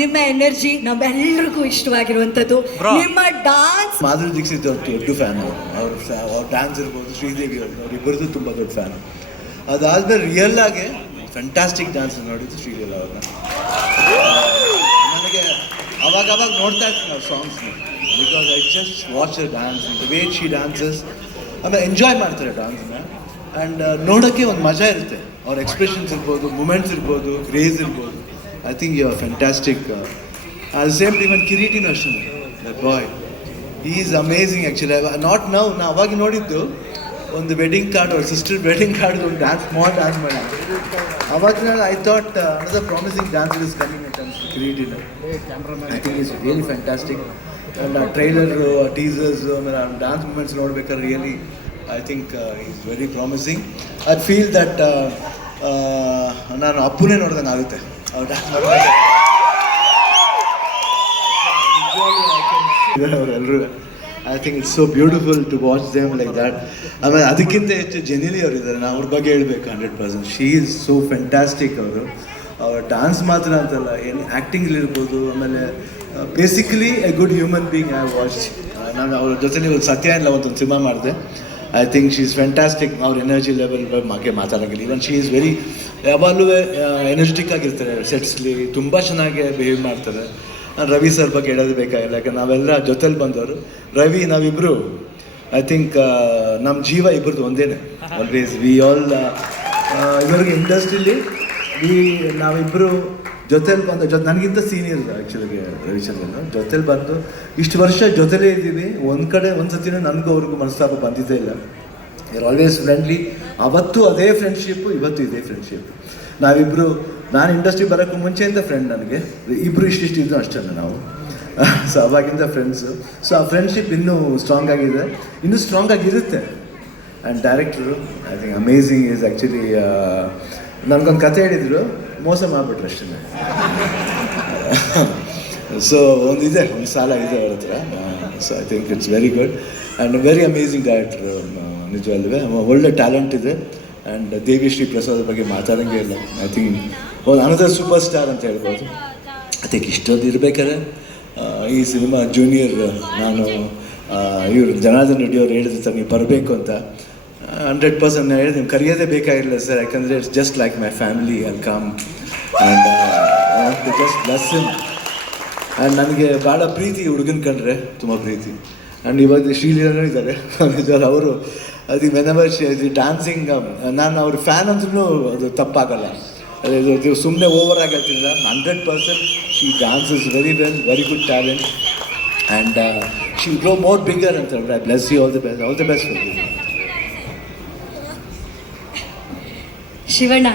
ನಿಮ್ಮ ಎನರ್ಜಿ ನಮ್ಮೆಲ್ಲರಿಗೂ ಇಷ್ಟವಾಗಿರುವಂಥದ್ದು. Bro. ನಿಮ್ಮ ಡಾನ್ಸ್ ಮಾಧುರಿ ದೀಕ್ಷಿತ್ ಅವ್ರು ದೊಡ್ಡ ಫ್ಯಾನ್ ಅವರು. ಅವ್ರ ಅವ್ರ ಡ್ಯಾನ್ಸ್ ಇರ್ಬೋದು ಶ್ರೀದೇವಿ ಅವರು. ಇಬ್ಬರದ್ದು ತುಂಬ ದೊಡ್ಡ ಫ್ಯಾನ್ ಅದಾದ್ಮೇಲೆ ರಿಯಲ್ ಆಗಿ ಫ್ಯಾಂಟಾಸ್ಟಿಕ್ ಡ್ಯಾನ್ಸ್ ನೋಡಿದ್ದು ಶ್ರೀದೇವಿ ಅವ್ರನ್ನ. ನನಗೆ ಅವಾಗ ಅವಾಗ ನೋಡ್ತಾ ಇರ್ತೀನಿ ಅವ್ರ ಸಾಂಗ್ಸ್ನ because I just watch dance the way she dances ಆಮೇಲೆ ಎಂಜಾಯ್ ಮಾಡ್ತಾರೆ ಡ್ಯಾನ್ಸ್ನ ಆ್ಯಂಡ್ ನೋಡೋಕ್ಕೆ ಒಂದು ಮಜಾ ಇರುತ್ತೆ. ಅವ್ರ ಎಕ್ಸ್ಪ್ರೆಷನ್ಸ್ ಇರ್ಬೋದು ಮೂಮೆಂಟ್ಸ್ ಇರ್ಬೋದು ಕ್ರೇಜ್ ಇರ್ಬೋದು. I think you are fantastic at same ಒಂದು ಕಿರೀಟಿನ the boy is amazing actually not now ನಾ ಅವಾಗ ನೋಡಿದ್ದು ಒಂದು ವೆಡ್ಡಿಂಗ್ ಕಾರ್ಡ್ ಅವ್ರ ಸಿಸ್ಟರ್ ವೆಡ್ಡಿಂಗ್ ಕಾರ್ಡ್ ಒಂದು ಡ್ಯಾನ್ಸ್ ಸ್ಮಾಲ್ ಡ್ಯಾನ್ಸ್ ಮಾಡಿ. ಅವಾಗ ನಾನು I thought another promising dance is coming ಅನ್ಸ್ ಕಿರೀಟಿನ I think is really fantastic and ಆ ಟ್ರೈಲರು ಟೀಸರ್ಸ್ ಆಮೇಲೆ ಡ್ಯಾನ್ಸ್ ಮೂಮೆಂಟ್ಸ್ ನೋಡ್ಬೇಕಾದ್ರೆ really I think is very promising I feel that ನಾನು ಅಪ್ಪನೇ ನೋಡ್ದಂಗೆ ಆಗುತ್ತೆ ಡ್ಯಾನ್ಸ್ ಅವರೆಲ್ಲರೂ I think it's so beautiful to watch them like that ಆಮೇಲೆ ಅದಕ್ಕಿಂತ ಹೆಚ್ಚು ಜೆನಿಲಿ ಅವರು ಇದ್ದಾರೆ ನಾನು ಅವ್ರ ಬಗ್ಗೆ ಹೇಳ್ಬೇಕು hundred percent she is so fantastic ಅವರು. ಅವ್ರ ಡಾನ್ಸ್ ಮಾತ್ರ ಅಂತಲ್ಲ, ಏನು ಆ್ಯಕ್ಟಿಂಗ್ಲಿರ್ಬೋದು ಆಮೇಲೆ basically a good human being I watch ನಾನು ಅವ್ರ ಜೊತೆ ಒಂದು ಸತ್ಯ ಇಲ್ಲ ಒಂದು ಸಿನಿಮಾ ಮಾಡಿದೆ. I think she is fantastic ಅವ್ರ ಎನರ್ಜಿ ಲೆವೆಲ್ ಬಗ್ಗೆ ಮಾತಾಡೋಂಗಿಲ್ಲ. ಈವನ್ ಶಿ ಈಸ್ ವೆರಿ ಯಾವಾಗಲೂ ಎನರ್ಜೆಟಿಕ್ ಆಗಿರ್ತಾರೆ. ಸೆಟ್ಸ್ಲಿ ತುಂಬ ಚೆನ್ನಾಗಿ ಬಿಹೇವ್ ಮಾಡ್ತಾರೆ. ರವಿ ಸರ್ ಬಗ್ಗೆ ಹೇಳೋದು ಬೇಕಾಗಿಲ್ಲ. ಯಾಕಂದ್ರೆ ನಾವೆಲ್ಲ ಜೊತೆಲಿ ಬಂದವರು. ರವಿ ನಾವಿಬ್ಬರು ಐ ಥಿಂಕ್ ನಮ್ಮ ಜೀವ ಇಬ್ಬರದು ಒಂದೇನೆ. ಆಲ್ವೇಸ್ ವಿ ಆಲ್ ಇವ್ರಿಗೆ ಇಂಡಸ್ಟ್ರಿಲಿ ವಿ ನಾವಿಬ್ಬರು ಜೊತೆಲಿ ಬಂದು ಜೊತೆ ನನಗಿಂತ ಸೀನಿಯರ್ ಆ್ಯಕ್ಚುಲಿಗೆ ರವಿಚಂದ್ರನ್ ಜೊತೆಲಿ ಬಂದು, ಇಷ್ಟು ವರ್ಷ ಜೊತೆಲೇ ಇದ್ದೀವಿ ಒಂದು ಕಡೆ, ಒಂದು ಸತಿನೂ ನನಗೂ ಅವ್ರಿಗೂ ಮನಸ್ತಾಪ ಬಂದಿದ್ದೇ ಇಲ್ಲ. ಯರ್ ಆಲ್ವೇಸ್ ಫ್ರೆಂಡ್ಲಿ ಅವತ್ತು ಅದೇ ಫ್ರೆಂಡ್ಶಿಪ್ಪು ಇವತ್ತು ಇದೇ ಫ್ರೆಂಡ್ಶಿಪ್ ನಾವಿಬ್ಬರು ನಾನು ಇಂಡಸ್ಟ್ರಿ ಬರೋಕ್ಕೂ ಮುಂಚೆಯಿಂದ ಫ್ರೆಂಡ್ ನನಗೆ. ಇಬ್ಬರು ಇಷ್ಟಿಷ್ಟು ಇದ್ದು ಅಷ್ಟೇ ನಾವು? ಸೊ ಅವಾಗಿಂದ ಫ್ರೆಂಡ್ಸು ಸೊ ಆ ಫ್ರೆಂಡ್ಶಿಪ್ ಇನ್ನೂ ಸ್ಟ್ರಾಂಗ್ ಆಗಿದೆ. ಇನ್ನೂ ಸ್ಟ್ರಾಂಗ್ ಆಗಿರುತ್ತೆ. And director I think amazing is actually ನನಗೊಂದು ಕತೆ ಹೇಳಿದ್ರು, ಮೋಸ ಮಾಡಿಬಿಟ್ರು ಅಷ್ಟೇ ಸೊ ಒಂದಿದೆ, ಒಂದು ಸಾಲ ಇದೆ ಅವ್ರ ಹತ್ರ. So I think it's very good and very amazing director ನಿಜವಲ್ವೇ ಒಳ್ಳೆ ಟ್ಯಾಲೆಂಟ್ ಇದೆ. ಆ್ಯಂಡ್ ದೇವಿ ಶ್ರೀ ಪ್ರಸಾದ್ ಬಗ್ಗೆ ಮಾತಾಡೋಂಗೆ ಇಲ್ಲ. ಐ ಥಿಂಕ್ ಒಂದು ಅನದರ್ ಸೂಪರ್ ಸ್ಟಾರ್ ಅಂತ ಹೇಳ್ಬೋದು. ಐ ಥಿಂಕ್ ಇಷ್ಟೊಂದು ಇರಬೇಕಾದ್ರೆ ಈ ಸಿನಿಮಾ ಜೂನಿಯರ್ ನಾನು ಇವರು ಜನಾರ್ದನ್ ರೆಡ್ಡಿ ಅವ್ರು ಹೇಳಿದ್ರು ನೀವು ಬರಬೇಕು ಅಂತ. ಹಂಡ್ರೆಡ್ ಪರ್ಸೆಂಟ್ ನಾನು ಹೇಳಿದೆ ನೀವು ಕರೆಯೋದೇ ಬೇಕಾಗಿಲ್ಲ ಸರ್, ಯಾಕಂದರೆ it's just like my family ಅಲ್ಲಿ come and just bless and ನನಗೆ ಭಾಳ ಪ್ರೀತಿ ಹುಡುಗನ ಕಂಡ್ರೆ, ತುಂಬ ಪ್ರೀತಿ. ಆ್ಯಂಡ್ ಇವಾಗ ಶ್ರೀಲೀಲನೂ ಇದ್ದಾರೆ, ಅವರು ಅದು ವೆನವರ್ ಶಿ ಡ್ಯಾನ್ಸಿಂಗ್ ನಾನು ಅವ್ರ ಫ್ಯಾನ್ ಅಂದ್ರೂ ಅದು ತಪ್ಪಾಗಲ್ಲ. ಅದು ಸುಮ್ಮನೆ ಓವರ್ ಆಗಿ hundred percent she dance is very well very good talent and she grow more bigger ಅಂತ ಹೇಳಿದ್ರೆ I bless you all the best all the best Shivanna.